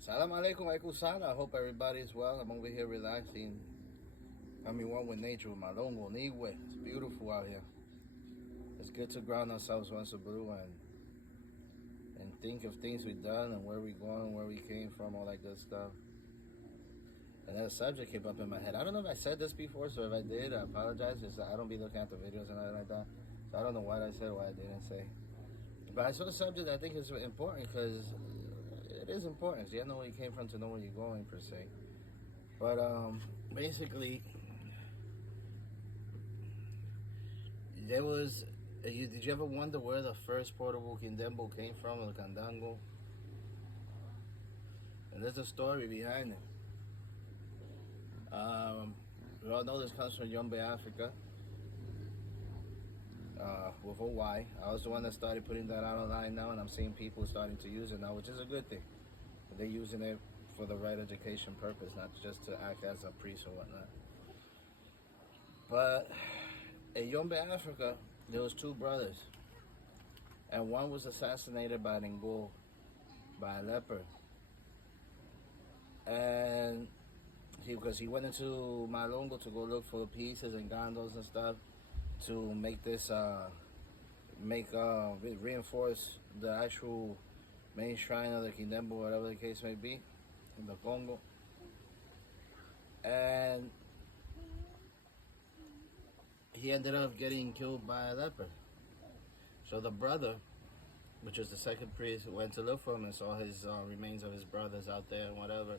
Salam alaikum, alaikum salam. I hope everybody's well. I'm over here relaxing. I mean, one with nature with my longo, Nigwe. It's beautiful out here. It's good to ground ourselves once a blue and think of things we've done and where we're going, where we came from, all that good stuff. And then a subject came up in my head. I don't know if I said this before, so if I did, I apologize. I don't be looking at the videos and nothing like that. So I don't know what I said, what I didn't say. But I saw a subject that I think is important because it is important. So you know where you came from to know where you're going, per se. But basically, there was. Did you ever wonder where the first portable Kindembo came from, the Candango? And there's a story behind it. We all know this comes from Yombe, Africa, with a Y. I was the one that started putting that out online now, and I'm seeing people starting to use it now, which is a good thing. They're using it for the right education purpose, not just to act as a priest or whatnot. But in Yombe, Africa, there was two brothers, and one was assassinated by Ningbo, by a leper. And because he went into Malongo to go look for pieces and gandos and stuff to make this, reinforce the actual main shrine of the Kindembo, whatever the case may be, in the Congo. And he ended up getting killed by a leper. So the brother, which was the second priest, went to look for him and saw his remains of his brothers out there and whatever.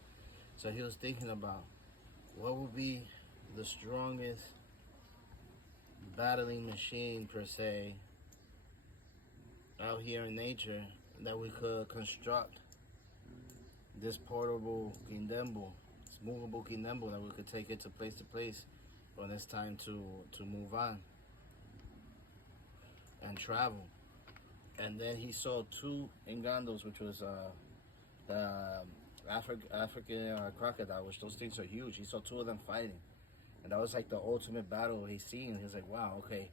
So he was thinking about what would be the strongest battling machine, per se, out here in nature that we could construct this portable Kindembo, this movable Kindembo, that we could take it to place when it's time to move on and travel. And then he saw two Ngandos, which was the African crocodile, which those things are huge. He saw two of them fighting, and that was like the ultimate battle he seen. He was like, wow, okay,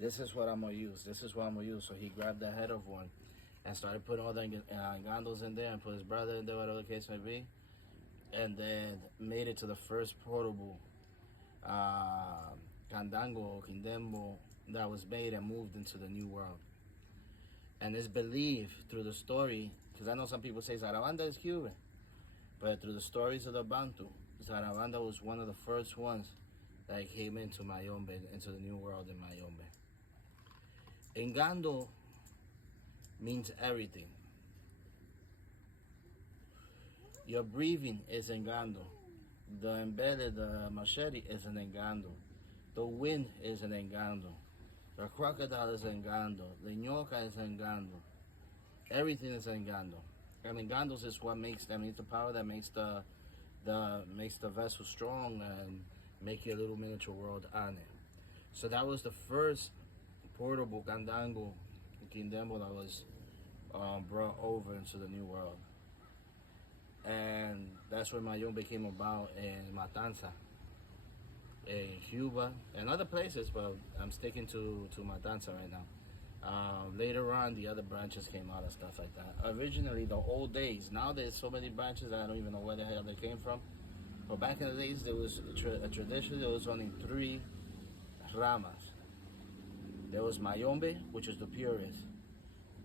this is what I'm gonna use. This is what I'm gonna use. So he grabbed the head of one and started putting all the Ngandos in there and put his brother in there, whatever the case may be, and then made it to the first portable Candango, Kindembo, that was made and moved into the New World. And it's believed through the story, because I know some people say Zarabanda is Cuban, but through the stories of the Bantu, Zarabanda was one of the first ones that came into Mayombe, into the New World in Mayombe. Ngando means everything. Your breathing is Ngando. The embedded, the machete is an Ngando. The wind is an Ngando. The crocodile is Ngando. The nyoka is Ngando. Everything is Ngando. And Ngandos is what makes them. It's the power that makes the vessel strong and make your little miniature world on it. So that was the first portable Candango Kindembo that was brought over into the New World. And that's where Mayombe came about in Matanza, in Cuba, and other places, but I'm sticking to Matanza right now. Later on, the other branches came out and stuff like that. Originally, the old days, now there's so many branches that I don't even know where the hell they came from. But back in the days, there was a tradition, there was only three ramas. There was Mayombe, which was the purest.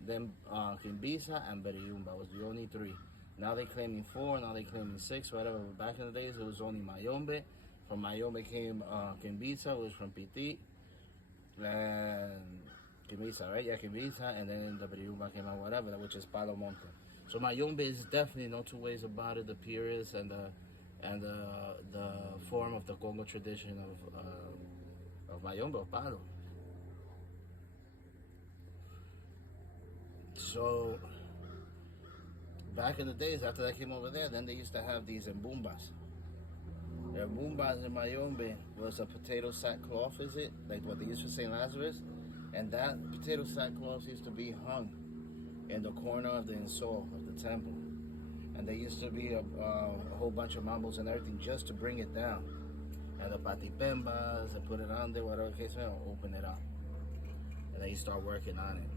Then Kimbisa and Beriumba was the only three. Now they claiming 4, now they claiming 6, whatever. But back in the days, it was only Mayombe. From Mayombe came Kimbisa, which was from Piti. And Kimbisa, right? Yeah, Kimbisa. And then the Beriumba came out, whatever, which is Palo Monte. So Mayombe is definitely no two ways about it. The purest and the form of the Congo tradition of Mayombe, of Palo. So back in the days, after that came over there, then they used to have these embumbas. The embumbas in Mayombe was a potato sack cloth, is it? Like what they used for St. Lazarus? And that potato sack cloth used to be hung in the corner of the insole of the temple. And there used to be a whole bunch of mambos and everything just to bring it down. And the patipembas, and put it on there, whatever case may, open it up. And then you start working on it.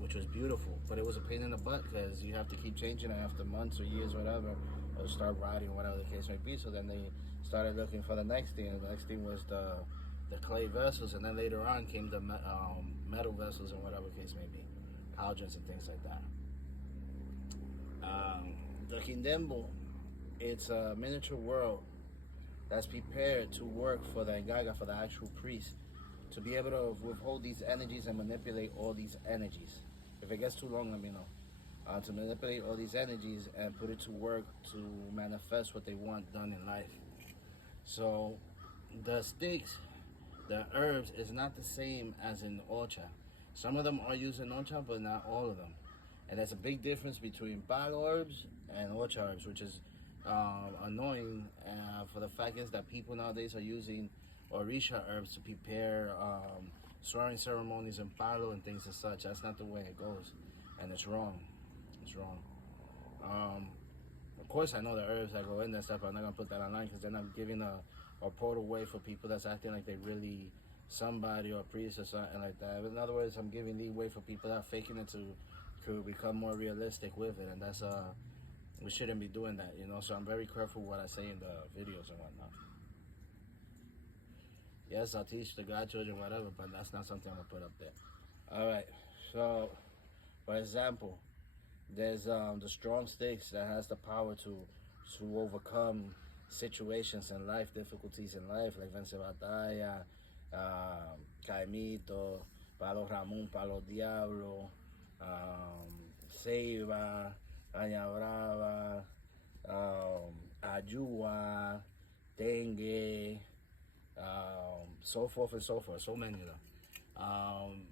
which was beautiful. But it was a pain in the butt because you have to keep changing it after months or years, whatever, or start rotting, whatever the case may be. So then they started looking for the next thing. And the next thing was the clay vessels, and then later on came the metal vessels and whatever the case may be, cauldrons and things like that. The Kindembo, it's a miniature world that's prepared to work for the Ngaga, for the actual priest, to be able to withhold these energies and manipulate all these energies. If it gets too long, let me know. To manipulate all these energies and put it to work to manifest what they want done in life. So the sticks, the herbs, is not the same as in Ocha. Some of them are used in Ocha, but not all of them. And there's a big difference between palo herbs and Ocha herbs, which is annoying for the fact is that people nowadays are using Orisha herbs to prepare swearing ceremonies and palo and things as such. That's not the way it goes, and it's wrong. It's wrong. Of course, I know the herbs that go in there stuff. I'm not gonna put that online because then I'm giving a portal way for people that's acting like they really somebody or a priest or something like that. In other words, I'm giving leeway for people that are faking it to become more realistic with it, and that's we shouldn't be doing that, you know. So I'm very careful what I say in the videos and whatnot. Yes, I'll teach the godchildren whatever, but that's not something I'm gonna put up there. All right. So, for example, there's the strong sticks that has the power to overcome situations in life, difficulties in life, like vence batalla, caimito, palo ramón, palo diablo, ceiba, caña brava, ayua, dengue, so forth and so forth. So many of them.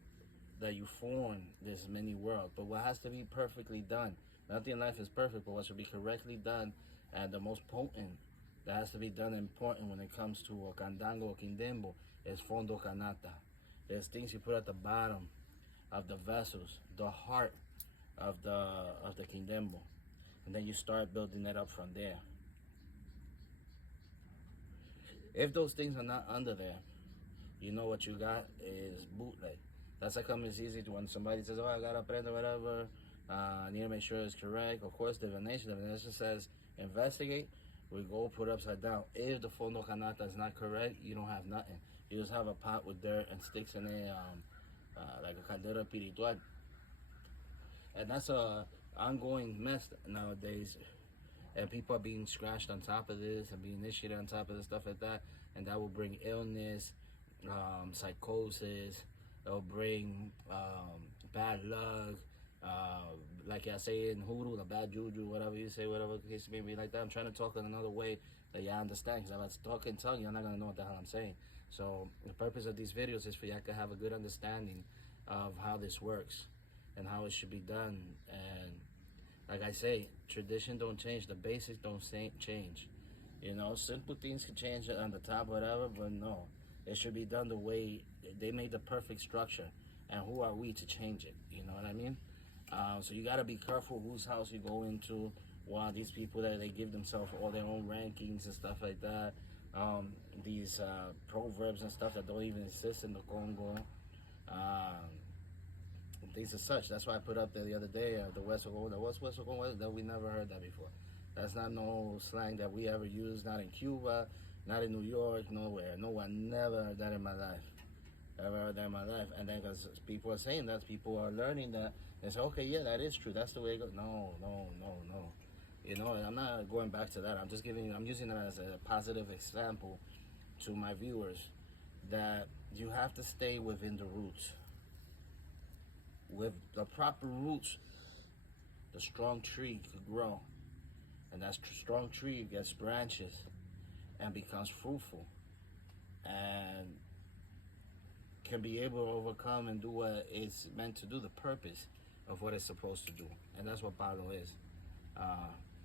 That you form this mini world, but what has to be perfectly done. Nothing in life is perfect, but what should be correctly done and the most potent that has to be done and important when it comes to Ocandango or Kindembo is Fondo Canata. There's things you put at the bottom of the vessels, the heart of the Kindembo, and then you start building it up from there. If those things are not under there, you know what you got is bootleg. That's how come it's easy to when somebody says, oh, I gotta prend or whatever, I need to make sure it's correct. Of course, divination says investigate, we go put upside down. If the fondo canata is not correct, you don't have nothing. You just have a pot with dirt and sticks in it, like a caldera espiritual. And that's a ongoing mess nowadays. And people are being scratched on top of this and being initiated on top of this stuff like that. And that will bring illness, psychosis. It'll bring bad luck, like I say in hoodoo, the bad juju, whatever you say, whatever the case may be like that. I'm trying to talk in another way that y'all understand, because if I was talking tongue, you're not going to know what the hell I'm saying. So the purpose of these videos is for y'all to have a good understanding of how this works and how it should be done. And like I say, tradition don't change, the basics don't change. You know, simple things can change on the top, whatever, but no. It should be done the way they made the perfect structure, and who are we to change it? You know what I mean? So you got to be careful whose house you go into. Wow, these people that they give themselves all their own rankings and stuff like that. These proverbs and stuff that don't even exist in the Congo. Things as such. That's why I put up there the other day the West Congo. What's West Congo? That we never heard that before. That's not no slang that we ever used. Not in Cuba. Not in New York, nowhere. No one never heard that in my life. Never heard that in my life. And then because people are saying that, people are learning that, and say, okay, yeah, that is true. That's the way it goes. No. You know, I'm not going back to that. I'm just I'm using it as a positive example to my viewers that you have to stay within the roots. With the proper roots, the strong tree could grow. And that strong tree gets branches and becomes fruitful and can be able to overcome and do what it's meant to do, the purpose of what it's supposed to do. And that's what palo is,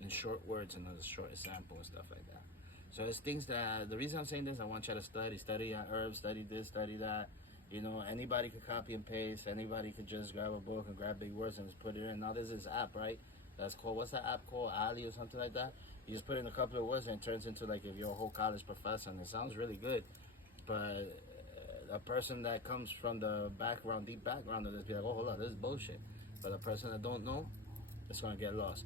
in short words and a short example and stuff like that. So it's things that, the reason I'm saying this, I want you to study herbs, study this, study that. You know, anybody could copy and paste, anybody could just grab a book and grab big words and just put it in. Now there's this app, right? That's called, what's that app called? Ali or something like that? You just put in a couple of words and it turns into like if you're a whole college professor, and it sounds really good. But a person that comes from the background, deep background of this, be like, oh, hold on, this is bullshit. But the person that don't know, it's gonna get lost.